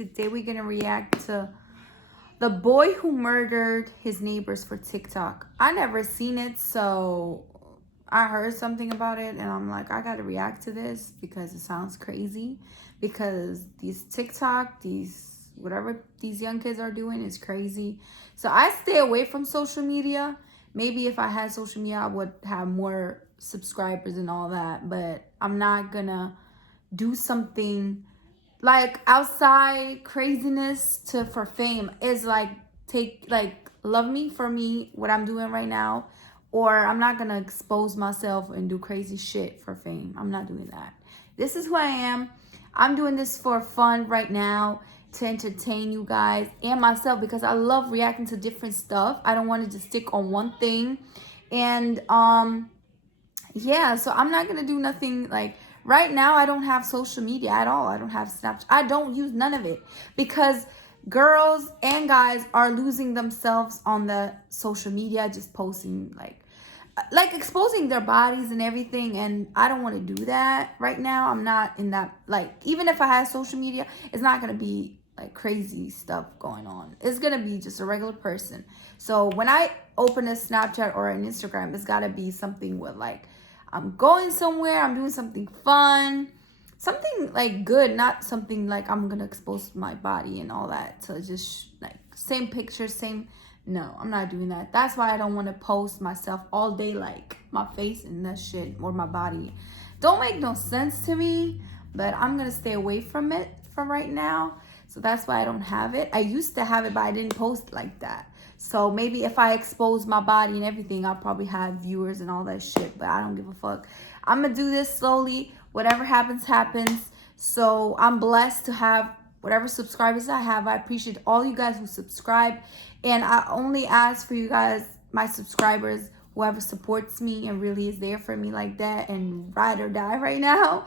Today we're gonna react to the boy who murdered his neighbors for TikTok. I never seen it, so I heard something about it and I'm like, I gotta react to this because it sounds crazy. Because these TikTok, whatever these young kids are doing is crazy. So I stay away from social media. Maybe if I had social media, I would have more subscribers and all that, but I'm not gonna do something like outside craziness for fame. Is like love me for me, what I'm doing right now, or I'm not gonna expose myself and do crazy shit for fame. I'm not doing that. This is who I am. I'm doing this for fun right now, to entertain you guys and myself, because I love reacting to different stuff. I don't want to just stick on one thing. And yeah, so I'm not gonna do nothing. Like right now I don't have social media at all. I don't have Snapchat. I don't use none of it, because girls and guys are losing themselves on the social media, just posting like exposing their bodies and everything, and I don't want to do that right now. I'm not in that, like, even if I had social media, it's not gonna be like crazy stuff going on. It's gonna be just a regular person. So when I open a Snapchat or an Instagram, it's gotta be something with like, I'm going somewhere, I'm doing something fun, something like good, not something like I'm gonna expose my body and all that. So just like same picture, same. No, I'm not doing that. That's why I don't want to post myself all day, like my face and that shit, or my body. Don't make no sense to me, but I'm gonna stay away from it for right now. So that's why I don't have it. I used to have it, but I didn't post like that. So maybe if I expose my body and everything, I'll probably have viewers and all that shit, but I don't give a fuck. I'm gonna do this slowly. Whatever happens, happens. So I'm blessed to have whatever subscribers I have. I appreciate all you guys who subscribe. And I only ask for you guys, my subscribers, whoever supports me and really is there for me like that and ride or die right now,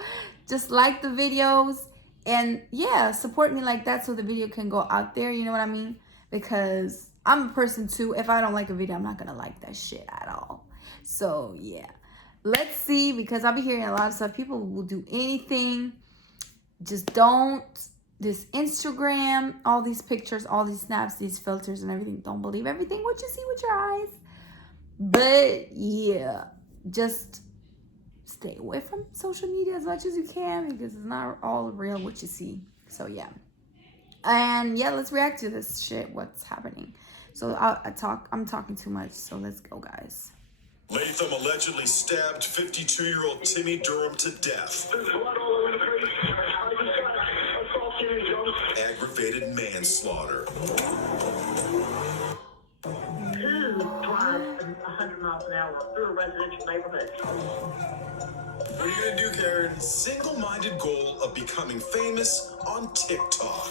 just like the videos and yeah, support me like that so the video can go out there, you know what I mean? Because I'm a person too, if I don't like a video, I'm not gonna like that shit at all. So yeah, let's see, because I'll be hearing a lot of stuff. People will do anything, just don't. This Instagram, all these pictures, all these snaps, these filters and everything. Don't believe everything what you see with your eyes. But yeah, just stay away from social media as much as you can, because it's not all real what you see. So yeah. And yeah, let's react to this shit, what's happening. So I'm talking too much, so let's go, guys. Latham allegedly stabbed 52-year-old Timmy Durham to death. Aggravated manslaughter. Who drives 100 miles an hour through a residential neighborhood? What are you gonna do, Karen? Single-minded goal of becoming famous on TikTok.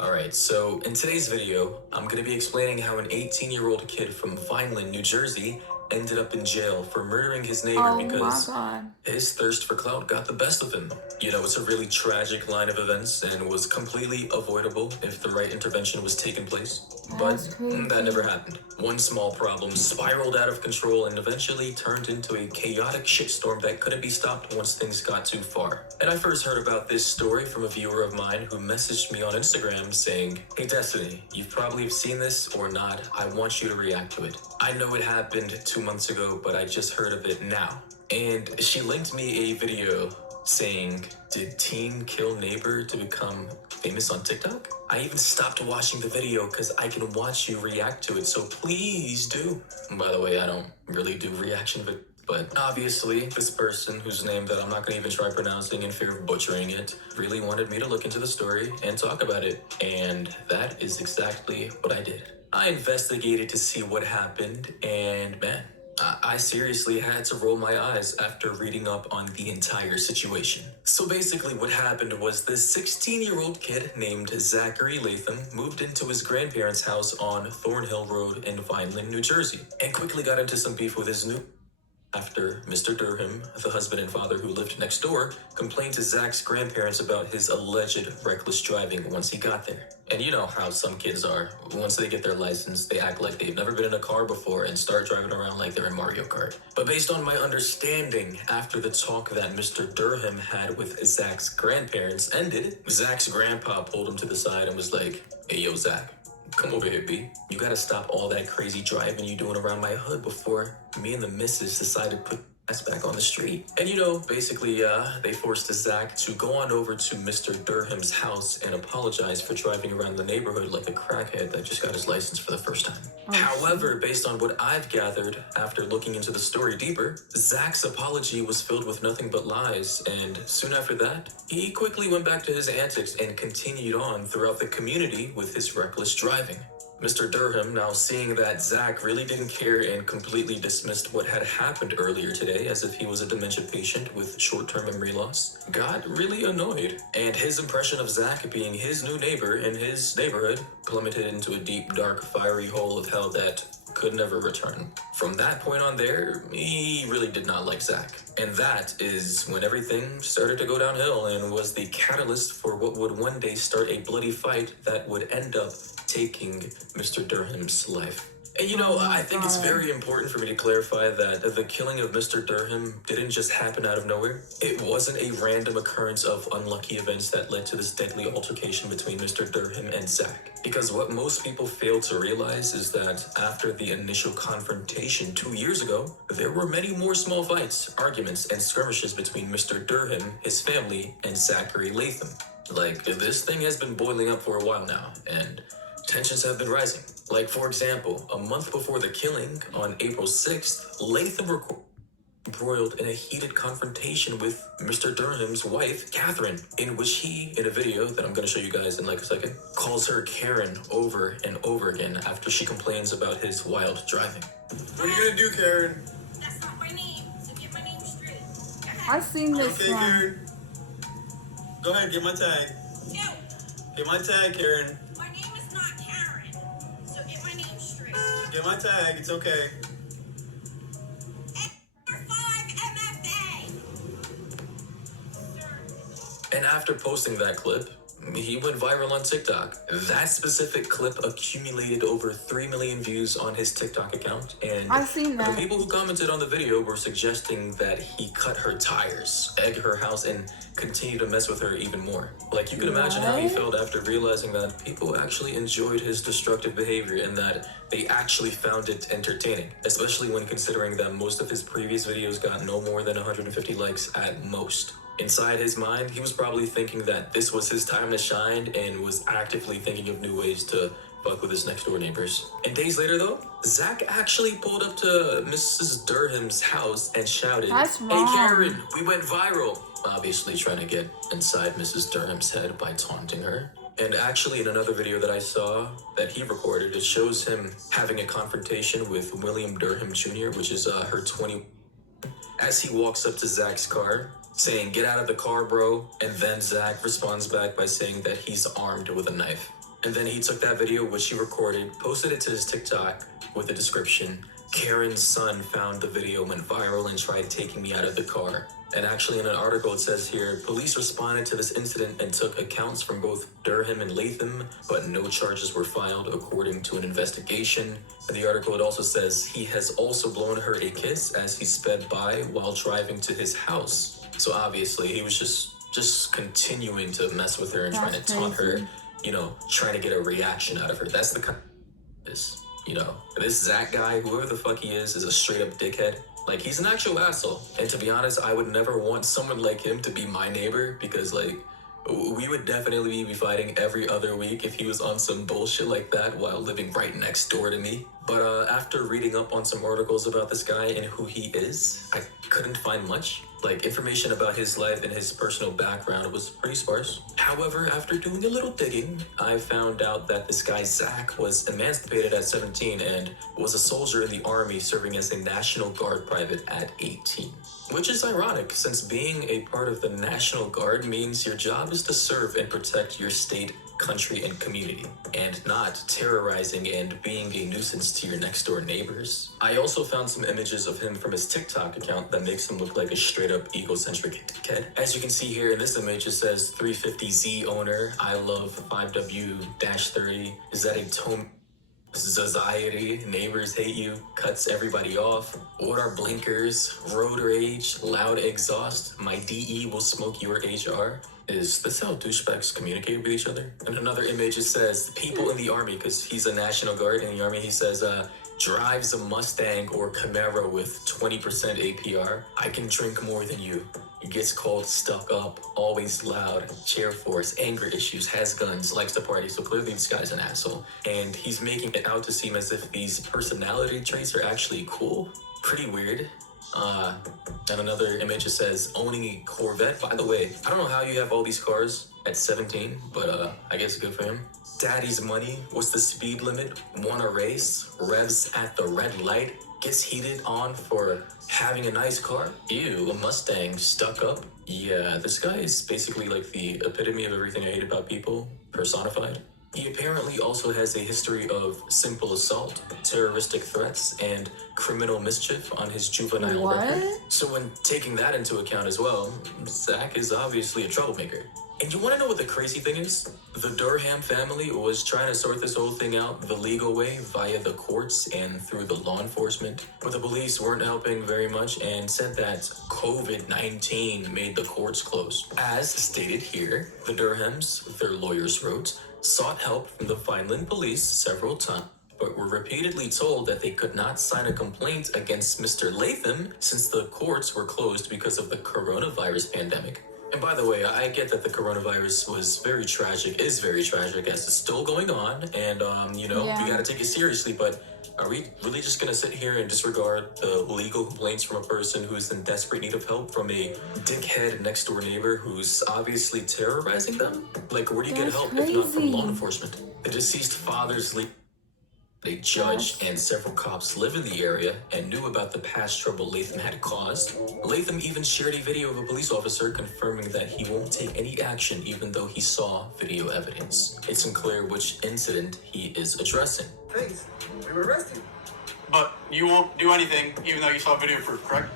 Alright, so in today's video, I'm going to be explaining how an 18-year-old kid from Vineland, New Jersey ended up in jail for murdering his neighbor because his thirst for clout got the best of him. You know, it's a really tragic line of events and was completely avoidable if the right intervention was taking place. But that never happened. One small problem spiraled out of control and eventually turned into a chaotic shitstorm that couldn't be stopped once things got too far. And I first heard about this story from a viewer of mine who messaged me on Instagram saying, "Hey Destiny, you've probably seen this or not. I want you to react to it. I know it happened 2 months ago, but I just heard of it now." And she linked me a video saying, "Did teen kill neighbor to become famous on TikTok?" I even stopped watching the video because I can watch you react to it, so please do. By the way, I don't really do reaction videos, but obviously this person, whose name that I'm not gonna even try pronouncing in fear of butchering it, really wanted me to look into the story and talk about it, and that is exactly what I did. I investigated to see what happened, and man, I seriously had to roll my eyes after reading up on the entire situation. So basically what happened was this 16-year-old kid named Zachary Latham moved into his grandparents' house on Thornhill Road in Vineland, New Jersey, and quickly got into some beef with his new after Mr. Durham, the husband and father who lived next door, complained to Zach's grandparents about his alleged reckless driving once he got there. And you know how some kids are. Once they get their license, they act like they've never been in a car before and start driving around like they're in Mario Kart. But based on my understanding, after the talk that Mr. Durham had with Zach's grandparents ended, Zach's grandpa pulled him to the side and was like, "Hey, yo, Zach. Come over here, B. You gotta stop all that crazy driving you doing around my hood before me and the missus decide to put ass back on the street." And you know, basically, they forced Zach to go on over to Mr. Durham's house and apologize for driving around the neighborhood like a crackhead that just got his license for the first time. However, based on what I've gathered after looking into the story deeper, Zach's apology was filled with nothing but lies, and soon after that, he quickly went back to his antics and continued on throughout the community with his reckless driving. Mr. Durham, now seeing that Zach really didn't care and completely dismissed what had happened earlier today as if he was a dementia patient with short-term memory loss, got really annoyed. And his impression of Zach being his new neighbor in his neighborhood plummeted into a deep, dark, fiery hole of hell that could never return. From that point on there, he really did not like Zach. And that is when everything started to go downhill and was the catalyst for what would one day start a bloody fight that would end up taking Mr. Durham's life. And you know, I think it's very important for me to clarify that the killing of Mr. Durham didn't just happen out of nowhere. It wasn't a random occurrence of unlucky events that led to this deadly altercation between Mr. Durham and Zach. Because what most people fail to realize is that after the initial confrontation 2 years ago, there were many more small fights, arguments, and skirmishes between Mr. Durham, his family, and Zachary Latham. Like, this thing has been boiling up for a while now, and tensions have been rising. Like, for example, a month before the killing, on April 6th, Latham embroiled in a heated confrontation with Mr. Durham's wife, Catherine, in which he, in a video that I'm going to show you guys in like a second, calls her Karen over and over again after she complains about his wild driving. What are you gonna do, Karen? That's not my name, so get my name straight. Go ahead. I've seen this Okay, one. Karen. Go ahead, get my tag. Two. Get my tag, Karen. My name is not Karen, so get my name straight. Get my tag, it's okay. N5 MFA. Sir. And after posting that clip, he went viral on TikTok. That specific clip accumulated over 3 million views on his TikTok account, and I've seen that. the people who commented on the video were suggesting that he cut her tires, egg her house, and continue to mess with her even more. Like, you can imagine how he What? felt after realizing that people actually enjoyed his destructive behavior and that they actually found it entertaining, especially when considering that most of his previous videos got no more than 150 likes at most. Inside his mind, he was probably thinking that this was his time to shine and was actively thinking of new ways to fuck with his next door neighbors. And days later though, Zach actually pulled up to Mrs. Durham's house and shouted, That's "Hey wrong. Karen, we went viral." Obviously trying to get inside Mrs. Durham's head by taunting her. And actually in another video that I saw that he recorded, it shows him having a confrontation with William Durham Jr., which is her 20, as he walks up to Zach's car, saying, "Get out of the car, bro." And then Zach responds back by saying that he's armed with a knife. And then he took that video, which he recorded, posted it to his TikTok with the description, "Karen's son found the video, went viral, and tried taking me out of the car." And actually in an article it says here, police responded to this incident and took accounts from both Durham and Latham, but no charges were filed according to an investigation. And the article, it also says he has also blown her a kiss as he sped by while driving to his house. So obviously he was just continuing to mess with her and trying to That's taunt her, crazy. you know, trying to get a reaction out of her. That's the kind of this, you know. This Zach guy, whoever the fuck he is a straight up dickhead. Like, he's an actual asshole. And to be honest, I would never want someone like him to be my neighbor because, like, we would definitely be fighting every other week if he was on some bullshit like that while living right next door to me. But after reading up on some articles about this guy and who he is, I couldn't find much. Like, information about his life and his personal background was pretty sparse. However, after doing a little digging, I found out that this guy Zach was emancipated at 17 and was a soldier in the army serving as a National Guard private at 18. Which is ironic, since being a part of the National Guard means your job is to serve and protect your state, country, and community, and not terrorizing and being a nuisance to your next door neighbors. I also found some images of him from his TikTok account that makes him look like a straight up egocentric kid. As you can see here in this image, it says 350Z owner, I love 5W-30. Is that a tone? Society, neighbors hate you, cuts everybody off. What are blinkers? Road rage, loud exhaust. My DE will smoke your HR. Is this how douchebags communicate with each other? In another image, it says people in the army, because he's a National Guard in the army. He says, drives a Mustang or Camaro with 20% APR. I can drink more than you. Gets called stuck up, always loud, chair force, anger issues, has guns, likes to party, so clearly this guy's an asshole. And he's making it out to seem as if these personality traits are actually cool. Pretty weird. And another image, it says, owning a Corvette. By the way, I don't know how you have all these cars at 17, but I guess good for him. Daddy's money, what's the speed limit? Wanna race? Revs at the red light? Gets heated on for having a nice car? Ew, a Mustang stuck up? Yeah, this guy is basically like the epitome of everything I hate about people, personified. He apparently also has a history of simple assault, terroristic threats, and criminal mischief on his juvenile record. So when taking that into account as well, Zach is obviously a troublemaker. And you want to know what the crazy thing is? The Durham family was trying to sort this whole thing out the legal way via the courts and through the law enforcement, but the police weren't helping very much and said that COVID-19 made the courts close. As stated here, the Durhams, their lawyers wrote, sought help from the Vineland police several times, but were repeatedly told that they could not sign a complaint against Mr. Latham since the courts were closed because of the coronavirus pandemic. And by the way, I get that the coronavirus was very tragic, is very tragic, as it's still going on, and, we gotta take it seriously, but are we really just gonna sit here and disregard the legal complaints from a person who's in desperate need of help from a dickhead next door neighbor who's obviously terrorizing them? Like, where do you get help if not from law enforcement? The deceased father's a judge and several cops live in the area and knew about the past trouble Latham had caused. Latham even shared a video of a police officer confirming that he won't take any action even though he saw video evidence. It's unclear which incident he is addressing. Thanks. We were arrested. But you won't do anything even though you saw video proof, correct?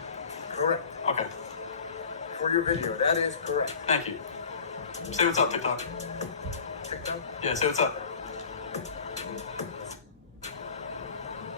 Correct. Okay. For your video, that is correct. Thank you. Say what's up, TikTok. TikTok? Yeah, say what's up.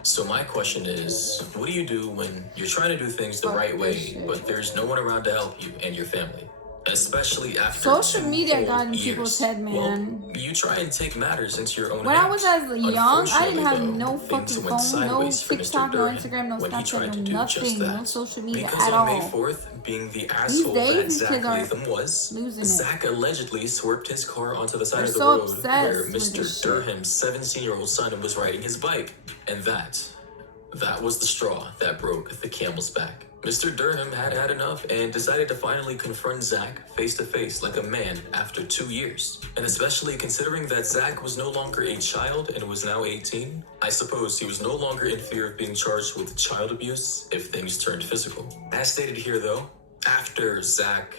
So my question is, what do you do when you're trying to do things the right way, but there's no one around to help you and your family? Especially after social media got in people's head, man. Well, you try and take matters into your own When hands. I was as young, I didn't have no Things fucking went phone, no sideways for Mr. TikTok, no Durham Instagram, no when he tried to Snapchat, do no just nothing, that. no social media Because at on May all. 4th, being the asshole days, that these Zach kids are Latham was, losing it. Zach allegedly swerved his car onto the side They're of the so road obsessed where with Mr. this shit. Durham's 17-year-old son was riding his bike. And that was the straw that broke the camel's back. Mr. Durham had had enough and decided to finally confront Zach face to face like a man after 2 years. And especially considering that Zach was no longer a child and was now 18, I suppose he was no longer in fear of being charged with child abuse if things turned physical. As stated here though, after Zach,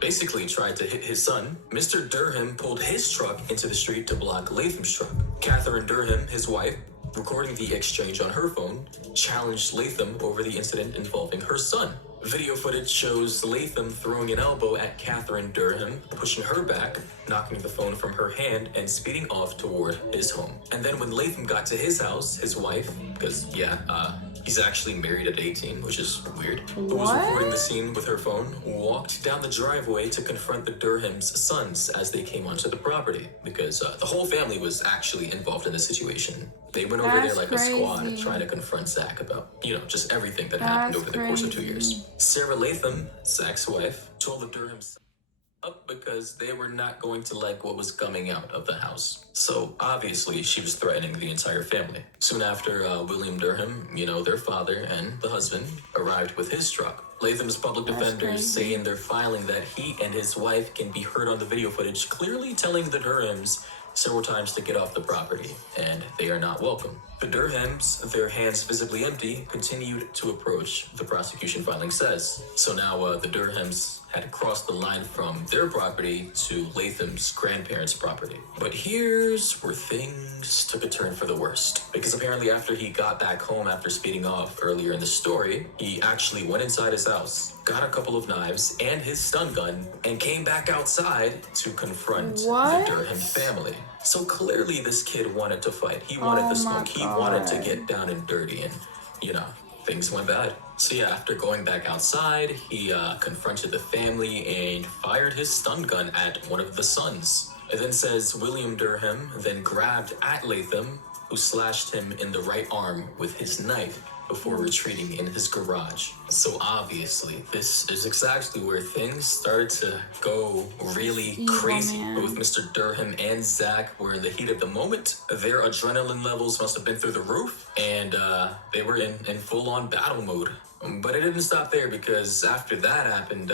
basically tried to hit his son, Mr. Durham pulled his truck into the street to block Latham's truck. Catherine Durham, his wife, recording the exchange on her phone, challenged Latham over the incident involving her son. Video footage shows Latham throwing an elbow at Catherine Durham, pushing her back, knocking the phone from her hand, and speeding off toward his home. And then when Latham got to his house, his wife, because he's actually married at 18, which is weird, who was recording the scene with her phone, walked down the driveway to confront the Durham's sons as they came onto the property, because the whole family was actually involved in the situation. They went over there like a squad trying to confront Zach about, just everything that happened over the course of 2 years. Sarah Latham, Zach's wife, told the Durhams up because they were not going to like what was coming out of the house. So obviously she was threatening the entire family. Soon after, William Durham, their father and the husband, arrived with his truck. Latham's public defenders say in their filing that he and his wife can be heard on the video footage clearly telling the Durhams several times to get off the property, and they are not welcome. The Durhams, their hands visibly empty, continued to approach, the prosecution filing says. So now the Durhams had crossed the line from their property to Latham's grandparents' property. But here's where things took a turn for the worst. Because apparently after he got back home after speeding off earlier in the story, he actually went inside his house, got a couple of knives and his stun gun, and came back outside to confront the Durham family. So clearly this kid wanted to fight. He wanted the smoke. He wanted to get down and dirty, and, you know, things went bad. So yeah, after going back outside, he confronted the family and fired his stun gun at one of the sons. It then says William Durham then grabbed at Latham, who slashed him in the right arm with his knife before retreating in his garage. So obviously, this is exactly where things started to go really crazy. Both Mr. Durham and Zach were in the heat of the moment. Their adrenaline levels must have been through the roof, and they were in full-on battle mode. But it didn't stop there, because after that happened,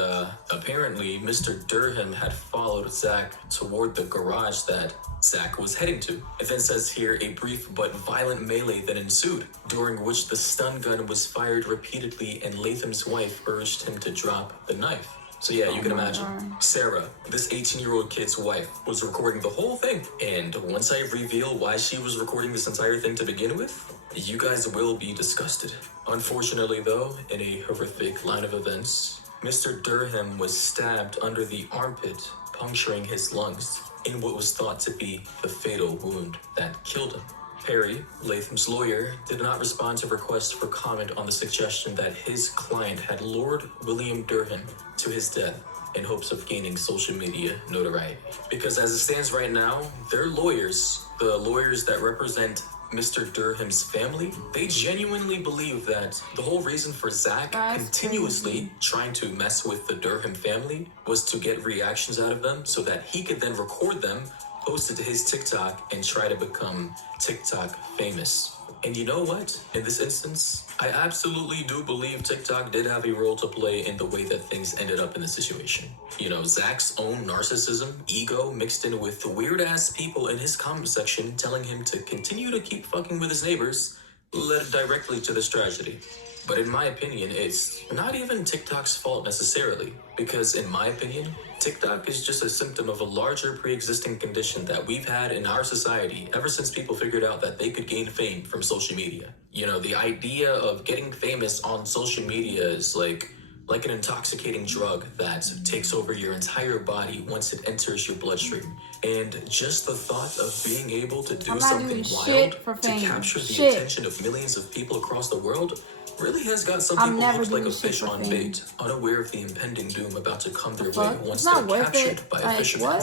apparently Mr. Durham had followed Zach toward the garage that Zach was heading to. It then says here, a brief but violent melee then ensued, during which the stun gun was fired repeatedly and Latham's wife urged him to drop the knife. So yeah, you can imagine. Sarah, this 18-year-old kid's wife, was recording the whole thing. And once I reveal why she was recording this entire thing to begin with, you guys will be disgusted. Unfortunately though, in a horrific line of events, Mr. Durham was stabbed under the armpit, puncturing his lungs in what was thought to be the fatal wound that killed him. Perry, Latham's lawyer, did not respond to requests for comment on the suggestion that his client had lured William Durham to his death in hopes of gaining social media notoriety. Because as it stands right now, their lawyers, the lawyers that represent Mr. Durham's family, they genuinely believe that the whole reason for Zach continuously trying to mess with the Durham family was to get reactions out of them so that he could then record them, post it to his TikTok, and try to become TikTok famous. And you know what? In this instance, I absolutely do believe TikTok did have a role to play in the way that things ended up in the situation. You know, Zach's own narcissism, ego, mixed in with the weird-ass people in his comment section telling him to continue to keep fucking with his neighbors, led directly to this tragedy. But in my opinion, it's not even TikTok's fault necessarily, because in my opinion, TikTok is just a symptom of a larger pre-existing condition that we've had in our society ever since people figured out that they could gain fame from social media. You know, the idea of getting famous on social media is like an intoxicating drug that takes over your entire body once it enters your bloodstream. And just the thought of being able to do something wild to capture the attention of millions of people across the world really has got some people hooked like a fish on bait, unaware of the impending doom about to come their way once they're captured by a fisherman.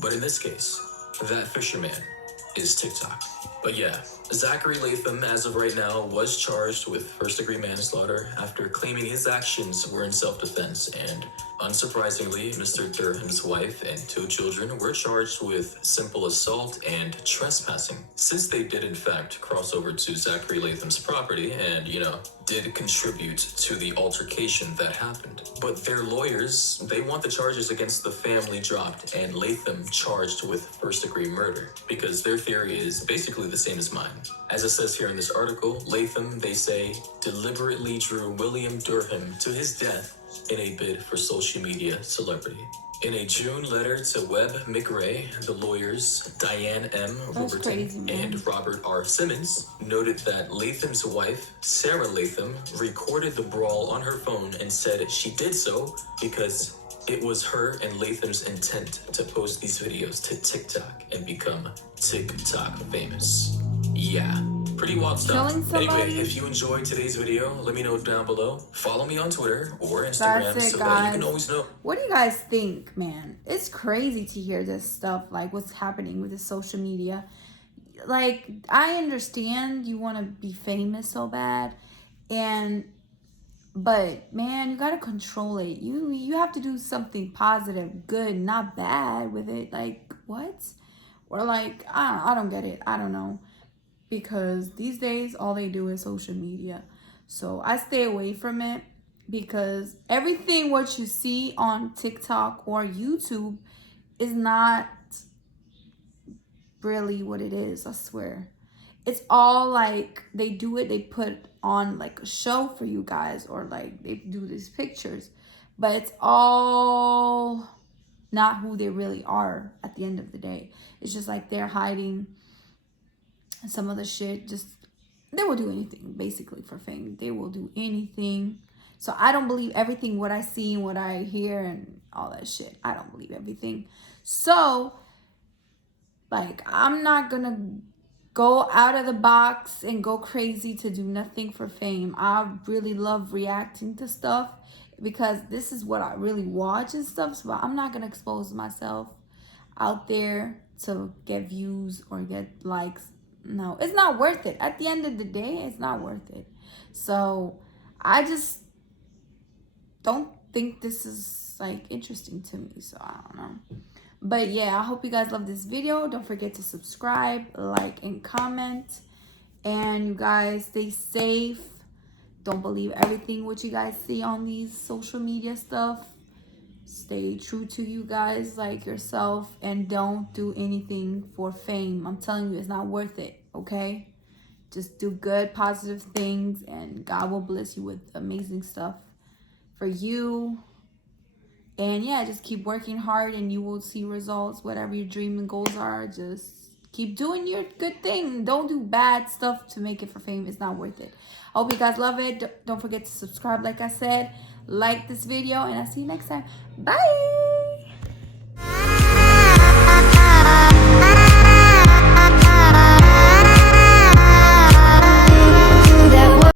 But in this case, that fisherman is TikTok. But yeah, Zachary Latham, as of right now, was charged with first-degree manslaughter after claiming his actions were in self-defense, and unsurprisingly, Mr. Durham's wife and 2 children were charged with simple assault and trespassing, since they did in fact cross over to Zachary Latham's property and, you know, did contribute to the altercation that happened. But their lawyers, they want the charges against the family dropped and Latham charged with first-degree murder, because their theory is basically the same as mine. As it says here in this article, Latham, they say, deliberately drew William Durham to his death in a bid for social media celebrity. In a June letter to Webb McRae, the lawyers Diane M. Roberton and Robert R. Simmons noted that Latham's wife, Sarah Latham, recorded the brawl on her phone and said she did so because it was her and Latham's intent to post these videos to TikTok and become TikTok famous. Yeah, pretty wild stuff. Anyway, if you enjoyed today's video, let me know down below. Follow me on Twitter or Instagram so that you can always know. What do you guys think, man? It's crazy to hear this stuff, like what's happening with the social media. Like, I understand you want to be famous so bad, but man, you gotta control it. You have to do something positive, good, not bad with it. Like, what? Or like, I don't get it. I don't know. Because these days, all they do is social media. So I stay away from it, because everything what you see on TikTok or YouTube is not really what it is, I swear. it's all like they do it, they put on like a show for you guys, or like they do these pictures, but it's all not who they really are at the end of the day. It's just like they're hiding some of the shit. Just, they will do anything basically for fame. They will do anything. So I don't believe everything what I see and what I hear and all that shit. I don't believe everything. So like, I'm not gonna go out of the box and go crazy to do nothing for fame. I really love reacting to stuff because this is what I really watch and stuff. So I'm not gonna expose myself out there to get views or get likes. No, it's not worth it. At the end of the day, it's not worth it. So I just don't think this is like interesting to me. So I don't know. But yeah, I hope you guys love this video. Don't forget to subscribe, like, and comment. And you guys stay safe. Don't believe everything what you guys see on these social media stuff. Stay true to you guys, like yourself, and don't do anything for fame. I'm telling you, it's not worth it, okay? Just do good, positive things, and God will bless you with amazing stuff for you. And yeah, just keep working hard and you will see results. Whatever your dream and goals are, just keep doing your good thing. Don't do bad stuff to make it for fame. It's not worth it. I hope you guys love it. Don't forget to subscribe, like I said. Like this video, and I'll see you next time. Bye!